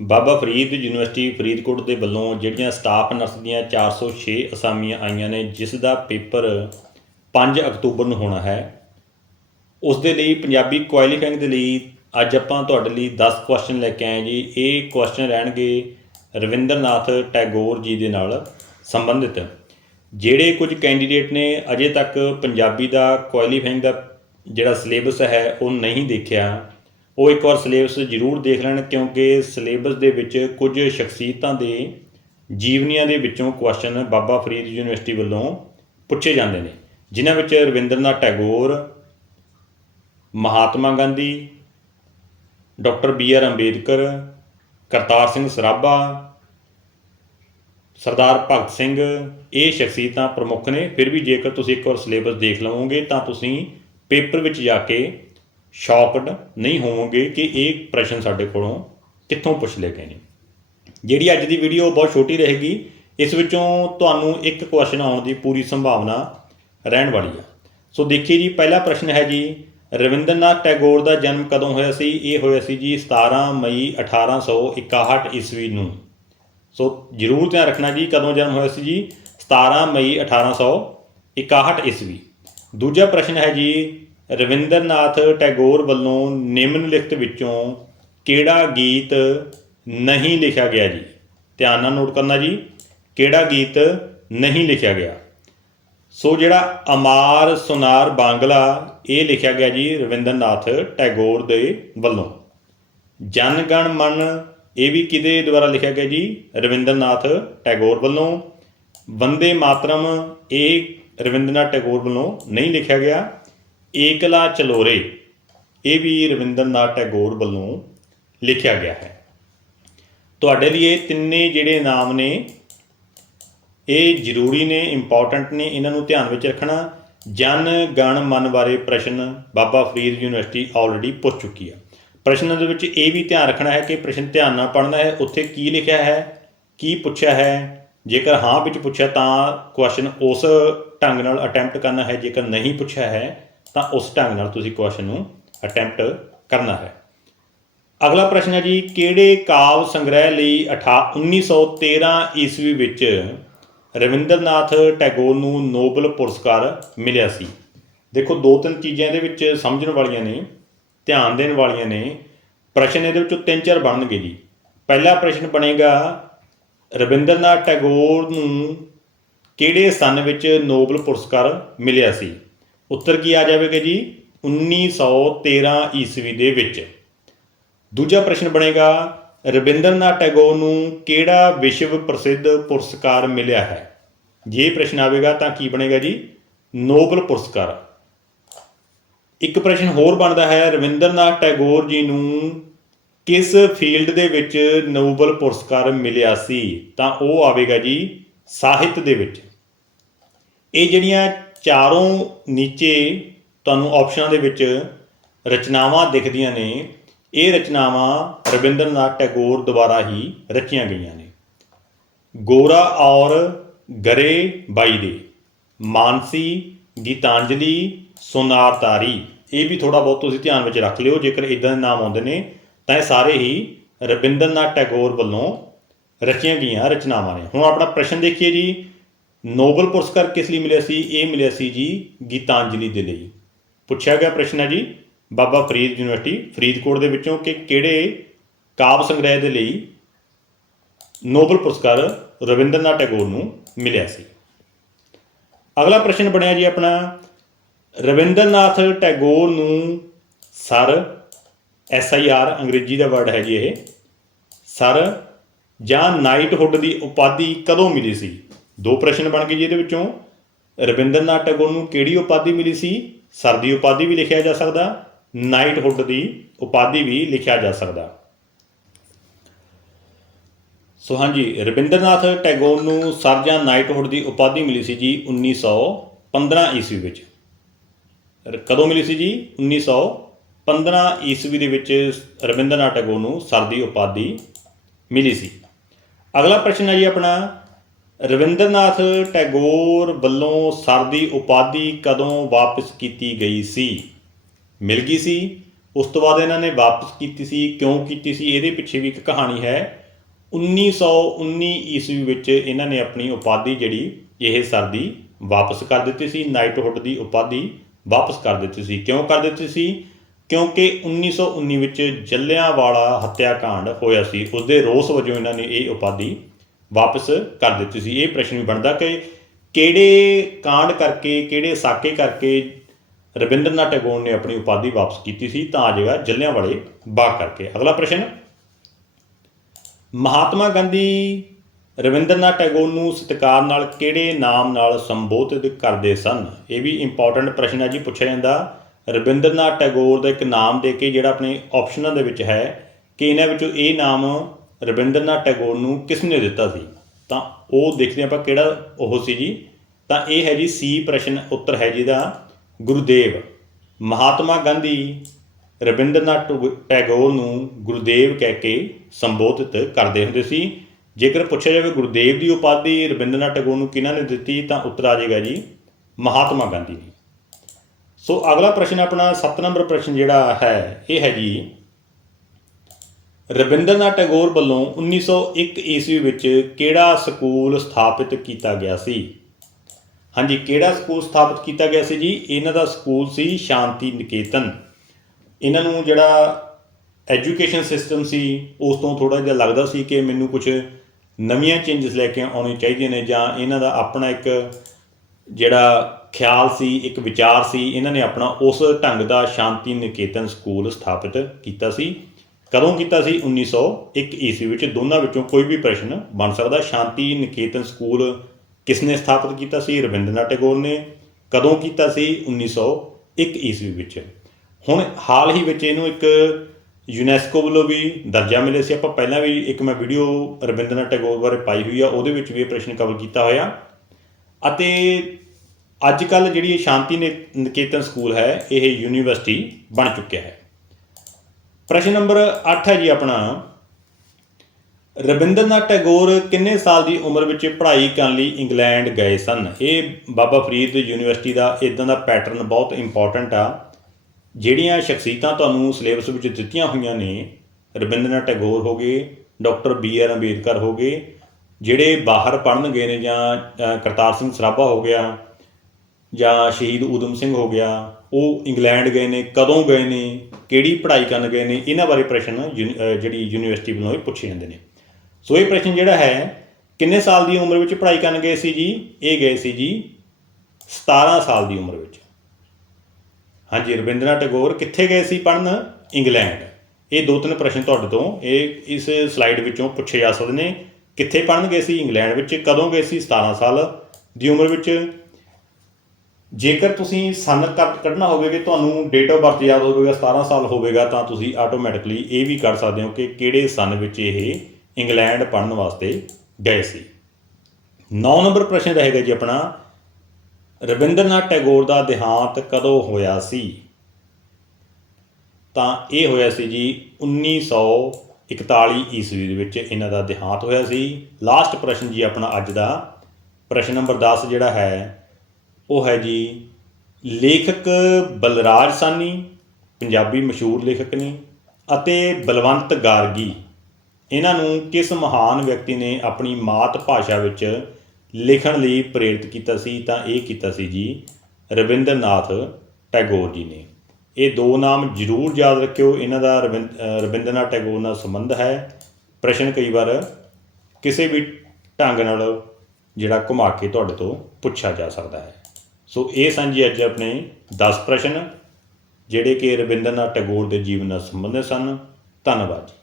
Baba Farid university Faridkot ਦੇ ਵੱਲੋਂ ਜਿਹੜੀਆਂ ਸਟਾਫ ਨਰਸ ਦੀਆਂ 406 ਅਸਾਮੀਆਂ ਆਈਆਂ ਨੇ, ਜਿਸ ਦਾ ਪੇਪਰ 5 ਅਕਤੂਬਰ ਨੂੰ ਹੋਣਾ ਹੈ। ਉਸ ਦੇ ਲਈ ਪੰਜਾਬੀ ਕੁਆਲੀਫਾਈਂਗ ਦੇ ਲਈ ਅੱਜ ਆਪਾਂ ਤੁਹਾਡੇ ਲਈ 10 ਕੁਐਸਚਨ ਲੈ ਕੇ ਆਏ ਜੀ। ਇਹ ਕੁਐਸਚਨ ਰਹਿਣਗੇ ਰਵਿੰਦਰਨਾਥ ਟੈਗੋਰ ਜੀ ਦੇ ਨਾਲ ਸੰਬੰਧਿਤ। ਜਿਹੜੇ ਕੁਝ ਕੈਂਡੀਡੇਟ ਨੇ, ਅਜੇ ਤੱਕ ਪੰਜਾਬੀ ਦਾ ਕੁਆਲੀਫਾਈਂਗ ਦਾ ਜਿਹੜਾ ਸਿਲੇਬਸ ਹੈ, ਉਹ ਨਹੀਂ ਦੇਖਿਆ। ਉਹ ਇੱਕ ਵਾਰ ਸਿਲੇਬਸ ਜ਼ਰੂਰ ਦੇਖ ਲੈਣ, ਕਿਉਂਕਿ ਸਿਲੇਬਸ ਦੇ ਵਿੱਚ ਕੁਝ ਸ਼ਖਸੀਅਤਾਂ ਦੇ ਜੀਵਨੀਆਂ ਦੇ ਵਿੱਚੋਂ ਕੁਐਸਚਨ ਬਾਬਾ ਫਰੀਦ ਯੂਨੀਵਰਸਿਟੀ ਵੱਲੋਂ ਪੁੱਛੇ ਜਾਂਦੇ ਨੇ, ਜਿਨ੍ਹਾਂ ਵਿੱਚ Rabindranath Tagore, Mahatma Gandhi, doctor B R Ambedkar, Kartar Singh Sarabha, Sardar Bhagat Singh, ਇਹ ਸ਼ਖਸੀਅਤਾਂ ਪ੍ਰਮੁੱਖ ਨੇ। ਫਿਰ ਵੀ ਜੇਕਰ ਤੁਸੀਂ ਇੱਕ ਵਾਰ ਸਿਲੇਬਸ ਦੇਖ ਲਵੋਗੇ, ਤਾਂ ਤੁਸੀਂ ਪੇਪਰ ਵਿੱਚ ਜਾ ਕੇ ਸ਼ੌਕਡ ਨਹੀਂ ਹੋਵੋਗੇ ਕਿ ਇਹ ਪ੍ਰਸ਼ਨ ਸਾਡੇ ਕੋਲੋਂ ਕਿੱਥੋਂ ਪੁੱਛ ਲਏ ਗਏ ਨੇ। ਜਿਹੜੀ ਅੱਜ ਦੀ ਵੀਡੀਓ ਬਹੁਤ ਛੋਟੀ ਰਹੇਗੀ, ਇਸ ਵਿੱਚੋਂ ਤੁਹਾਨੂੰ ਇੱਕ ਕੁਐਸਚਨ ਆਉਣ ਦੀ ਪੂਰੀ ਸੰਭਾਵਨਾ ਰਹਿਣ ਵਾਲੀ ਹੈ ਸੋ ਦੇਖੀਏ ਜੀ, ਪਹਿਲਾ ਪ੍ਰਸ਼ਨ ਹੈ ਜੀ, ਰਵਿੰਦਰਨਾਥ ਟੈਗੋਰ ਦਾ ਜਨਮ ਕਦੋਂ ਹੋਇਆ ਸੀ? ਇਹ ਹੋਇਆ ਸੀ ਜੀ 17 ਮਈ 1861 ਈਸਵੀ ਨੂੰ। ਸੋ ਜ਼ਰੂਰ ਧਿਆਨ ਰੱਖਣਾ ਜੀ, ਕਦੋਂ ਜਨਮ ਹੋਇਆ ਸੀ ਜੀ? 17 ਮਈ 1861 ਈਸਵੀ। ਦੂਜਾ ਪ੍ਰਸ਼ਨ ਹੈ ਜੀ ਰਵਿੰਦਰਨਾਥ ਟੈਗੋਰ ਵੱਲੋਂ ਨਿਮਨਲਿਖਤ ਵਿੱਚੋਂ ਕਿਹੜਾ ਗੀਤ ਨਹੀਂ ਲਿਖਿਆ ਗਿਆ ਜੀ? ਧਿਆਨ ਨਾਲ ਨੋਟ ਕਰਨਾ ਜੀ। ਕਿਹੜਾ ਗੀਤ ਨਹੀਂ ਲਿਖਿਆ ਗਿਆ? ਸੋ ਜਿਹੜਾ ਅਮਾਰ ਸੁਨਾਰ ਬਾਂਗਲਾ, ਇਹ ਲਿਖਿਆ ਗਿਆ ਜੀ ਰਵਿੰਦਰਨਾਥ ਟੈਗੋਰ ਦੇ ਵੱਲੋਂ। ਜਨ ਗਣ ਮਨ, ਇਹ ਵੀ ਕਿਹਦੇ ਦੁਆਰਾ ਲਿਖਿਆ ਗਿਆ ਜੀ? ਰਵਿੰਦਰਨਾਥ ਟੈਗੋਰ ਵੱਲੋਂ। ਵੰਦੇ ਮਾਤਰਮ, ਇਹ ਰਵਿੰਦਰਨਾਥ ਟੈਗੋਰ ਵੱਲੋਂ ਨਹੀਂ ਲਿਖਿਆ ਗਿਆ। ਏਕਲਾ ਚਲੋਰੇ, ਇਹ ਵੀ ਰਵਿੰਦਰਨਾਥ ਟੈਗੋਰ ਵੱਲੋਂ ਲਿਖਿਆ ਗਿਆ ਹੈ। ਤੁਹਾਡੇ ਲਈ ਇਹ ਤਿੰਨੇ ਜਿਹੜੇ ਨਾਮ ਨੇ, ਇਹ ਜ਼ਰੂਰੀ ਨੇ ਇੰਪੋਰਟੈਂਟ ਨੇ, ਇਹਨਾਂ ਨੂੰ ਧਿਆਨ ਵਿੱਚ ਰੱਖਣਾ। ਜਨ, ਗਣ, ਮਨ ਬਾਰੇ ਪ੍ਰਸ਼ਨ ਬਾਬਾ ਫਰੀਦ ਯੂਨੀਵਰਸਿਟੀ ਆਲਰੇਡੀ ਪੁੱਛ ਚੁੱਕੀ ਆ। ਪ੍ਰਸ਼ਨਾਂ ਦੇ ਵਿੱਚ ਇਹ ਵੀ ਧਿਆਨ ਰੱਖਣਾ ਹੈ ਕਿ ਪ੍ਰਸ਼ਨ ਧਿਆਨ ਨਾਲ ਪੜ੍ਹਨਾ ਹੈ। ਉੱਥੇ ਕੀ ਲਿਖਿਆ ਹੈ, ਕੀ ਪੁੱਛਿਆ ਹੈ? ਜੇਕਰ ਹਾਂ ਵਿੱਚ ਪੁੱਛਿਆ ਤਾਂ ਕੁਐਸਚਨ ਉਸ ਢੰਗ ਨਾਲ ਅਟੈਂਪਟ ਕਰਨਾ ਹੈ। ਜੇਕਰ ਨਹੀਂ ਪੁੱਛਿਆ ਹੈ ਤਾਂ ਉਸ ਢੰਗ ਨਾਲ ਤੁਸੀਂ ਕੁਐਸਚਨ ਨੂੰ ਅਟੈਂਪਟ ਕਰਨਾ ਹੈ। ਅਗਲਾ ਪ੍ਰਸ਼ਨ ਹੈ ਜੀ, ਕਿਹੜੇ ਕਾਵ ਸੰਗ੍ਰਹਿ ਲਈ 1913 ਈਸਵੀ ਵਿੱਚ ਰਵਿੰਦਰਨਾਥ ਟੈਗੋਰ ਨੂੰ ਨੋਬਲ ਪੁਰਸਕਾਰ ਮਿਲਿਆ ਸੀ? ਦੇਖੋ, ਦੋ ਤਿੰਨ ਚੀਜ਼ਾਂ ਇਹਦੇ ਵਿੱਚ ਸਮਝਣ ਵਾਲੀਆਂ ਨੇ, ਧਿਆਨ ਦੇਣ ਵਾਲੀਆਂ ਨੇ। ਪ੍ਰਸ਼ਨ ਇਹਦੇ ਵਿੱਚੋਂ ਤਿੰਨ ਚਾਰ ਬਣਨਗੇ ਜੀ। ਪਹਿਲਾ ਪ੍ਰਸ਼ਨ ਬਣੇਗਾ, ਰਵਿੰਦਰਨਾਥ ਟੈਗੋਰ ਨੂੰ ਕਿਹੜੇ ਸਨ ਵਿੱਚ ਨੋਬਲ ਪੁਰਸਕਾਰ ਮਿਲਿਆ ਸੀ? ਉੱਤਰ ਕੀ ਆ ਜਾਵੇਗਾ ਜੀ? 1913 ਈਸਵੀ ਦੇ ਵਿੱਚ। ਦੂਜਾ ਪ੍ਰਸ਼ਨ ਬਣੇਗਾ ਰਵਿੰਦਰਨਾਥ ਟੈਗੋਰ ਨੂੰ ਕਿਹੜਾ ਵਿਸ਼ਵ ਪ੍ਰਸਿੱਧ ਪੁਰਸਕਾਰ ਮਿਲਿਆ ਹੈ? ਜੇ ਪ੍ਰਸ਼ਨ ਆਵੇਗਾ ਤਾਂ ਕੀ ਬਣੇਗਾ ਜੀ? ਨੋਬਲ ਪੁਰਸਕਾਰ। ਇੱਕ ਪ੍ਰਸ਼ਨ ਹੋਰ ਬਣਦਾ ਹੈ ਰਵਿੰਦਰਨਾਥ ਟੈਗੋਰ ਜੀ ਨੂੰ ਕਿਸ ਫੀਲਡ ਦੇ ਵਿੱਚ ਨੋਬਲ ਪੁਰਸਕਾਰ ਮਿਲਿਆ ਸੀ? ਤਾਂ ਉਹ ਆਵੇਗਾ ਜੀ, ਸਾਹਿਤ ਦੇ ਵਿੱਚ। ਇਹ ਜਿਹੜੀਆਂ ਚਾਰੋਂ ਨੀਚੇ ਤੁਹਾਨੂੰ ਆਪਸ਼ਨਾਂ ਦੇ ਵਿੱਚ ਰਚਨਾਵਾਂ ਦਿਖਦੀਆਂ ਨੇ। ਇਹ ਰਚਨਾਵਾਂ ਰਵਿੰਦਰਨਾਥ ਟੈਗੋਰ ਦੁਆਰਾ ਹੀ ਰਚੀਆਂ ਗਈਆਂ ਨੇ। ਗੋਰਾ ਔਰ ਗਰੇ ਬਾਈ ਦੇ। ਮਾਨਸੀ, ਗੀਤਾਂਜਲੀ ਸੋਨਾਰ ਤਾਰੀ ਇਹ ਵੀ ਥੋੜਾ ਬਹੁਤ ਤੁਸੀਂ ਧਿਆਨ ਵਿੱਚ ਰੱਖ ਲਿਓ, ਜੇਕਰ ਇਦਾਂ ਦੇ ਨਾਮ ਆਉਂਦੇ ਨੇ, ਤਾਂ ਇਹ ਸਾਰੇ ਹੀ ਰਵਿੰਦਰਨਾਥ ਟੈਗੋਰ ਵੱਲੋਂ ਰਚੀਆਂ ਗਈਆਂ ਰਚਨਾਵਾਂ ਨੇ। ਹੁਣ ਆਪਣਾ ਪ੍ਰਸ਼ਨ ਦੇਖੀਏ ਜੀ। ਨੋਬਲ ਪੁਰਸਕਾਰ ਕਿਸ ਲਈ ਮਿਲਿਆ ਸੀ? ਇਹ ਮਿਲਿਆ ਸੀ ਜੀ ਗੀਤਾਂਜਲੀ ਦੇ ਲਈ। ਪੁੱਛਿਆ ਗਿਆ ਪ੍ਰਸ਼ਨ ਹੈ ਜੀ ਬਾਬਾ ਫਰੀਦ ਯੂਨੀਵਰਸਿਟੀ ਫਰੀਦਕੋਟ ਦੇ ਵਿੱਚੋਂ ਕਿ ਕਿਹੜੇ ਕਾਵਿ ਸੰਗ੍ਰਹਿ ਦੇ ਲਈ ਨੋਬਲ ਪੁਰਸਕਾਰ ਰਵਿੰਦਰਨਾਥ ਟੈਗੋਰ ਨੂੰ ਮਿਲਿਆ ਸੀ? ਅਗਲਾ ਪ੍ਰਸ਼ਨ ਬਣਿਆ ਜੀ ਆਪਣਾ, ਰਵਿੰਦਰਨਾਥ ਟੈਗੋਰ ਨੂੰ sir, S I R Angrezi the word ਹੈ ਜੀ ਇਹ, ਸਰ ਜਾਂ ਨਾਈਟਹੁੱਡ ਦੀ ਉਪਾਧੀ ਕਦੋਂ ਮਿਲੀ ਸੀ? ਦੋ ਪ੍ਰਸ਼ਨ ਬਣ ਗਏ ਜਿਹਦੇ ਇਹਦੇ ਵਿੱਚੋਂ। ਰਵਿੰਦਰਨਾਥ ਟੈਗੋਰ ਨੂੰ ਕਿਹੜੀ ਉਪਾਧੀ ਮਿਲੀ ਸੀ? ਸਰ ਦੀ ਉਪਾਧੀ ਵੀ ਲਿਖਿਆ ਜਾ ਸਕਦਾ ਨਾਈਟਹੁੱਡ ਦੀ ਉਪਾਧੀ ਵੀ ਲਿਖਿਆ ਜਾ ਸਕਦਾ। ਸੋ ਹਾਂਜੀ ਰਵਿੰਦਰਨਾਥ ਟੈਗੋਰ ਨੂੰ ਸਰ ਜਾਂ ਨਾਈਟਹੁੱਡ ਦੀ ਉਪਾਧੀ ਮਿਲੀ ਸੀ ਜੀ 1915 ਈਸਵੀ ਵਿੱਚ। ਕਦੋਂ ਮਿਲੀ ਸੀ ਜੀ? 1915 ਈਸਵੀ ਦੇ ਵਿੱਚ ਰਵਿੰਦਰਨਾਥ ਟੈਗੋਰ ਨੂੰ ਸਰ ਦੀ ਉਪਾਧੀ ਮਿਲੀ ਸੀ। ਅਗਲਾ ਪ੍ਰਸ਼ਨ ਹੈ ਜੀ ਆਪਣਾ ਰਵਿੰਦਰਨਾਥ ਟੈਗੋਰ ਵੱਲੋਂ ਸਰਦੀ ਉਪਾਧੀ ਕਦੋਂ ਵਾਪਸ ਕੀਤੀ ਗਈ ਸੀ? ਮਿਲ ਗਈ ਸੀ। ਉਸ ਤੋਂ ਬਾਅਦ ਇਹਨਾਂ ਨੇ ਵਾਪਸ ਕੀਤੀ ਸੀ। ਕਿਉਂ ਕੀਤੀ ਸੀ? ਇਹਦੇ ਪਿੱਛੇ ਵੀ ਇੱਕ ਕਹਾਣੀ ਹੈ। 1919 ਈਸਵੀ ਵਿੱਚ ਇਹਨਾਂ ਨੇ ਆਪਣੀ ਉਪਾਧੀ ਜਿਹੜੀ, ਇਹ ਸਰਦੀ ਵਾਪਸ ਕਰ ਦਿੱਤੀ ਸੀ। ਨਾਈਟਹੁੱਡ ਦੀ ਉਪਾਧੀ ਵਾਪਸ ਕਰ ਦਿੱਤੀ ਸੀ। ਕਿਉਂ ਕਰ ਦਿੱਤੀ ਸੀ? ਕਿਉਂਕਿ 1919 ਵਿੱਚ ਜੱਲਿਆਂਵਾਲਾ ਹੱਤਿਆਕਾਂਡ ਹੋਇਆ ਸੀ। ਉਸ ਦੇ ਰੋਸ ਵਜੋਂ ਇਹਨਾਂ ਨੇ ਇਹ ਉਪਾਧੀ ਵਾਪਸ ਕਰ ਦਿੱਤੀ ਸੀ। ਇਹ ਪ੍ਰਸ਼ਨ ਵੀ ਬਣਦਾ ਕਿ ਕਿਹੜੇ ਕਾਂਡ ਕਰਕੇ, ਕਿਹੜੇ ਸਾਕੇ ਕਰਕੇ ਰਵਿੰਦਰਨਾਥ ਟੈਗੋਰ ਨੇ ਆਪਣੀ ਉਪਾਧੀ ਵਾਪਸ ਕੀਤੀ ਸੀ, ਤਾਂ ਆ ਜਾਏਗਾ ਜੱਲਿਆਂਵਾਲੇ ਬਾਗ ਕਰਕੇ। ਅਗਲਾ ਪ੍ਰਸ਼ਨ, ਮਹਾਤਮਾ ਗਾਂਧੀ ਰਵਿੰਦਰਨਾਥ ਟੈਗੋਰ ਨੂੰ ਸਤਿਕਾਰ ਨਾਲ ਕਿਹੜੇ ਨਾਮ ਨਾਲ ਸੰਬੋਧਿਤ ਕਰਦੇ ਸਨ? ਇਹ ਵੀ ਇੰਪੋਰਟੈਂਟ ਪ੍ਰਸ਼ਨ ਹੈ ਜੀ, ਪੁੱਛਿਆ ਜਾਂਦਾ। ਰਵਿੰਦਰਨਾਥ ਟੈਗੋਰ ਦਾ ਇੱਕ ਨਾਮ ਦੇ ਕੇ ਜਿਹੜਾ ਆਪਣੇ ਆਪਸ਼ਨਾਂ ਦੇ ਵਿੱਚ ਹੈ, ਕਿ ਇਹਨਾਂ ਵਿੱਚੋਂ ਇਹ ਨਾਮ ਰਵਿੰਦਰਨਾਥ ਟੈਗੋਰ ਨੂੰ ਕਿਸ ਨੇ ਦਿੱਤਾ ਸੀ? ਤਾਂ ਉਹ ਦੇਖਦੇ ਆਪਾਂ ਕਿਹੜਾ ਉਹ ਸੀ ਜੀ। ਤਾਂ ਇਹ ਹੈ ਜੀ ਸੀ ਪ੍ਰਸ਼ਨ ਉੱਤਰ ਹੈ ਜੀ ਦਾ ਗੁਰਦੇਵ। ਮਹਾਤਮਾ ਗਾਂਧੀ ਰਵਿੰਦਰਨਾਥ ਟੈਗੋ- ਟੈਗੋਰ ਨੂੰ ਗੁਰਦੇਵ ਕਹਿ ਕੇ ਸੰਬੋਧਿਤ ਕਰਦੇ ਹੁੰਦੇ ਸੀ। ਜੇਕਰ ਪੁੱਛਿਆ ਜਾਵੇ ਗੁਰਦੇਵ ਦੀ ਉਪਾਧੀ ਰਵਿੰਦਰਨਾਥ ਟੈਗੋਰ ਨੂੰ ਕਿਹਨਾਂ ਨੇ ਦਿੱਤੀ, ਤਾਂ ਉੱਤਰ ਆ ਜਾਏਗਾ ਜੀ ਮਹਾਤਮਾ ਗਾਂਧੀ ਨੇ ਸੋ ਅਗਲਾ ਪ੍ਰਸ਼ਨ ਆਪਣਾ 7 ਨੰਬਰ ਪ੍ਰਸ਼ਨ ਜਿਹੜਾ ਹੈ, ਇਹ ਹੈ ਜੀ ਰਵਿੰਦਰਨਾਥ ਟੈਗੋਰ ਵੱਲੋਂ 1901 ਈਸਵੀ ਵਿੱਚ ਕਿਹੜਾ ਸਕੂਲ ਸਥਾਪਿਤ ਕੀਤਾ ਗਿਆ ਸੀ? ਹਾਂਜੀ, ਕਿਹੜਾ ਸਕੂਲ ਸਥਾਪਿਤ ਕੀਤਾ ਗਿਆ ਸੀ ਜੀ? ਇਹਨਾਂ ਦਾ ਸਕੂਲ ਸੀ ਸ਼ਾਂਤੀ ਨਿਕੇਤਨ। ਇਹਨਾਂ ਨੂੰ ਜਿਹੜਾ ਐਜੂਕੇਸ਼ਨ ਸਿਸਟਮ ਸੀ, ਉਸ ਤੋਂ ਥੋੜਾ ਜਿਹਾ ਲੱਗਦਾ ਸੀ ਕਿ ਮੈਨੂੰ ਕੁਝ ਨਵੀਆਂ ਚੇਂਜਸ ਲੈ ਕੇ ਆਉਣੀ ਚਾਹੀਦੀਆਂ ਨੇ ਜਾਂ ਇਹਨਾਂ ਦਾ ਆਪਣਾ ਇੱਕ ਜਿਹੜਾ ਖਿਆਲ ਸੀ, ਇੱਕ ਵਿਚਾਰ ਸੀ, ਇਹਨਾਂ ਨੇ ਆਪਣਾ ਉਸ ਢੰਗ ਦਾ ਸ਼ਾਂਤੀ ਨਿਕੇਤਨ ਸਕੂਲ ਸਥਾਪਿਤ ਕੀਤਾ ਸੀ। ਕਦੋਂ ਕੀਤਾ ਸੀ? 1901 ਈਸਵੀ ਵਿੱਚ ਦੋਨਾਂ ਵਿੱਚੋਂ ਕੋਈ ਵੀ ਪ੍ਰਸ਼ਨ ਬਣ ਸਕਦਾ। ਸ਼ਾਂਤੀ ਨਿਕੇਤਨ ਸਕੂਲ ਕਿਸ ਨੇ ਸਥਾਪਿਤ ਕੀਤਾ ਸੀ? ਰਵਿੰਦਰਨਾਥ ਟੈਗੋਰ ਨੇ। ਕਦੋਂ ਕੀਤਾ ਸੀ? 1901 ਈਸਵੀ ਵਿੱਚ। ਹੁਣ ਹਾਲ ਹੀ ਵਿੱਚ ਇਹਨੂੰ ਇੱਕ ਯੂਨੈਸਕੋ ਵੱਲੋਂ ਵੀ ਦਰਜਾ ਮਿਲਿਆ ਸੀ। ਆਪਾਂ ਪਹਿਲਾਂ ਵੀ ਇੱਕ ਮੈਂ ਵੀਡੀਓ ਰਵਿੰਦਰਨਾਥ ਟੈਗੋਰ ਬਾਰੇ ਪਾਈ ਹੋਈ ਆ, ਉਹਦੇ ਵਿੱਚ ਵੀ ਇਹ ਪ੍ਰਸ਼ਨ ਕਵਰ ਕੀਤਾ ਹੋਇਆ। ਅਤੇ ਅੱਜ ਕੱਲ ਜਿਹੜੀ ਇਹ ਸ਼ਾਂਤੀ ਨਿ- ਨਿਕੇਤਨ ਸਕੂਲ ਹੈ, ਇਹ ਯੂਨੀਵਰਸਿਟੀ ਬਣ ਚੁੱਕਿਆ ਹੈ। ਪ੍ਰਸ਼ਨ ਨੰਬਰ 8 ਹੈ ਜੀ ਆਪਣਾ। ਰਵਿੰਦਰਨਾਥ ਟੈਗੋਰ ਕਿੰਨੇ ਸਾਲ ਦੀ ਉਮਰ ਵਿੱਚ ਪੜ੍ਹਾਈ ਕਰਨ ਲਈ ਇੰਗਲੈਂਡ ਗਏ ਸਨ? ਇਹ ਬਾਬਾ ਫਰੀਦ ਯੂਨੀਵਰਸਿਟੀ ਦਾ ਇਦਾਂ ਦਾ ਪੈਟਰਨ ਬਹੁਤ ਇੰਪੋਰਟੈਂਟ ਆ। ਜਿਹੜੀਆਂ ਸ਼ਖਸੀਅਤਾਂ ਤੁਹਾਨੂੰ ਸਿਲੇਬਸ ਵਿੱਚ ਦਿੱਤੀਆਂ ਹੋਈਆਂ ਨੇ ਰਵਿੰਦਰਨਾਥ ਟੈਗੋਰ ਹੋ ਗਏ, ਡਾਕਟਰ ਬੀ ਆਰ ਅੰਬੇਦਕਰ ਹੋ ਗਏ, ਜਿਹੜੇ ਬਾਹਰ ਪੜ੍ਹਨ ਗਏ ਨੇ ਜਾਂ ਕਰਤਾਰ ਸਿੰਘ ਸਰਾਭਾ ਹੋ ਗਿਆ ਜਾਂ ਸ਼ਹੀਦ ਊਧਮ ਸਿੰਘ ਹੋ ਗਿਆ ਉਹ ਇੰਗਲੈਂਡ ਗਏ ਨੇ, ਕਦੋਂ ਗਏ ਨੇ, ਕਿਹੜੀ ਪੜ੍ਹਾਈ ਕਰਨ ਗਏ ਨੇ, ਇਹਨਾਂ ਬਾਰੇ ਪ੍ਰਸ਼ਨ ਯੂਨੀ- ਜਿਹੜੀ ਯੂਨੀਵਰਸਿਟੀ ਵੱਲੋਂ ਇਹ ਪੁੱਛੇ ਜਾਂਦੇ ਨੇ। ਸੋ ਇਹ ਪ੍ਰਸ਼ਨ ਜਿਹੜਾ ਹੈ, ਕਿੰਨੇ ਸਾਲ ਦੀ ਉਮਰ ਵਿੱਚ ਪੜ੍ਹਾਈ ਕਰਨ ਗਏ ਸੀ ਜੀ? ਇਹ ਗਏ ਸੀ ਜੀ 17 ਸਾਲ ਦੀ ਉਮਰ ਵਿੱਚ। ਹਾਂਜੀ ਰਵਿੰਦਰਨਾਥ ਟੈਗੋਰ ਕਿੱਥੇ ਗਏ ਸੀ ਪੜ੍ਹਨ? ਇੰਗਲੈਂਡ। ਇਹ ਦੋ ਤਿੰਨ ਪ੍ਰਸ਼ਨ ਤੁਹਾਡੇ ਤੋਂ, ਇਹ ਇਸ ਸਲਾਈਡ ਵਿੱਚੋਂ ਪੁੱਛੇ ਜਾ ਸਕਦੇ ਨੇ, ਕਿੱਥੇ ਪੜ੍ਹਨ ਗਏ ਸੀ ਇੰਗਲੈਂਡ ਵਿੱਚ, ਕਦੋਂ ਗਏ ਸੀ 17 ਸਾਲ ਦੀ ਉਮਰ ਵਿੱਚ? ਜੇਕਰ ਤੁਸੀਂ ਸਨ ਕੱਢ- ਕੱਢਣਾ ਹੋਵੇ ਕਿ ਤੁਹਾਨੂੰ ਡੇਟ ਆਫ ਬਰਥ ਯਾਦ ਹੋਵੇਗਾ 17 ਸਾਲ ਹੋਵੇਗਾ, ਤਾਂ ਤੁਸੀਂ ਆਟੋਮੈਟਿਕਲੀ ਇਹ ਵੀ ਕਰ ਸਕਦੇ ਹੋ ਕਿ ਕਿਹੜੇ ਸਨ ਵਿੱਚ ਇਹ ਇੰਗਲੈਂਡ ਪੜ੍ਹਨ ਵਾਸਤੇ ਗਏ ਸੀ। 9 ਨੰਬਰ ਪ੍ਰਸ਼ਨ ਰਹੇਗਾ ਜੀ ਆਪਣਾ ਰਵਿੰਦਰਨਾਥ ਟੈਗੋਰ ਦਾ ਦੇਹਾਂਤ ਕਦੋਂ ਹੋਇਆ ਸੀ? ਤਾਂ ਇਹ ਹੋਇਆ ਸੀ ਜੀ 1941 ਈਸਵੀ ਦੇ ਵਿੱਚ ਇਹਨਾਂ ਦਾ ਦੇਹਾਂਤ ਹੋਇਆ ਸੀ। ਲਾਸਟ ਪ੍ਰਸ਼ਨ ਜੀ ਆਪਣਾ ਅੱਜ ਦਾ, ਪ੍ਰਸ਼ਨ ਨੰਬਰ 10 ਜਿਹੜਾ ਹੈ ਉਹ ਹੈ ਜੀ ਲੇਖਕ ਬਲਰਾਜ ਸਾਨੀ ਪੰਜਾਬੀ ਮਸ਼ਹੂਰ ਲੇਖਕ ਨੇ ਅਤੇ ਬਲਵੰਤ ਗਾਰਗੀ। ਇਹਨਾਂ ਨੂੰ ਕਿਸ ਮਹਾਨ ਵਿਅਕਤੀ ਨੇ ਆਪਣੀ ਮਾਤ ਭਾਸ਼ਾ ਵਿੱਚ ਲਿਖਣ ਲਈ ਪ੍ਰੇਰਿਤ ਕੀਤਾ ਸੀ ਤਾਂ ਇਹ ਕੀਤਾ ਸੀ ਜੀ ਰਵਿੰਦਰਨਾਥ ਟੈਗੋਰ ਜੀ ਨੇ। ਇਹ ਦੋ ਨਾਮ ਜ਼ਰੂਰ ਯਾਦ ਰੱਖਿਓ ਇਹਨਾਂ ਦਾ ਰਵਿੰਦ- ਅ, ਰਵਿੰਦਰਨਾਥ ਟੈਗੋਰ ਨਾਲ ਸੰਬੰਧ ਹੈ। ਪ੍ਰਸ਼ਨ ਕਈ ਵਾਰ ਕਿਸੇ ਵੀ ਢੰਗ ਨਾਲ ਜਿਹੜਾ ਘੁਮਾ ਕੇ ਤੁਹਾਡੇ ਤੋਂ ਪੁੱਛਿਆ ਜਾ ਸਕਦਾ ਹੈ। ਸੋ ਇਹ ਸਨ ਜੀ ਅੱਜ ਆਪਣੇ 10 ਪ੍ਰਸ਼ਨ, ਜਿਹੜੇ ਕਿ ਰਵਿੰਦਰਨਾਥ ਟੈਗੋਰ ਦੇ ਜੀਵਨ ਨਾਲ ਸੰਬੰਧਿਤ ਸਨ। ਧੰਨਵਾਦ ਜੀ।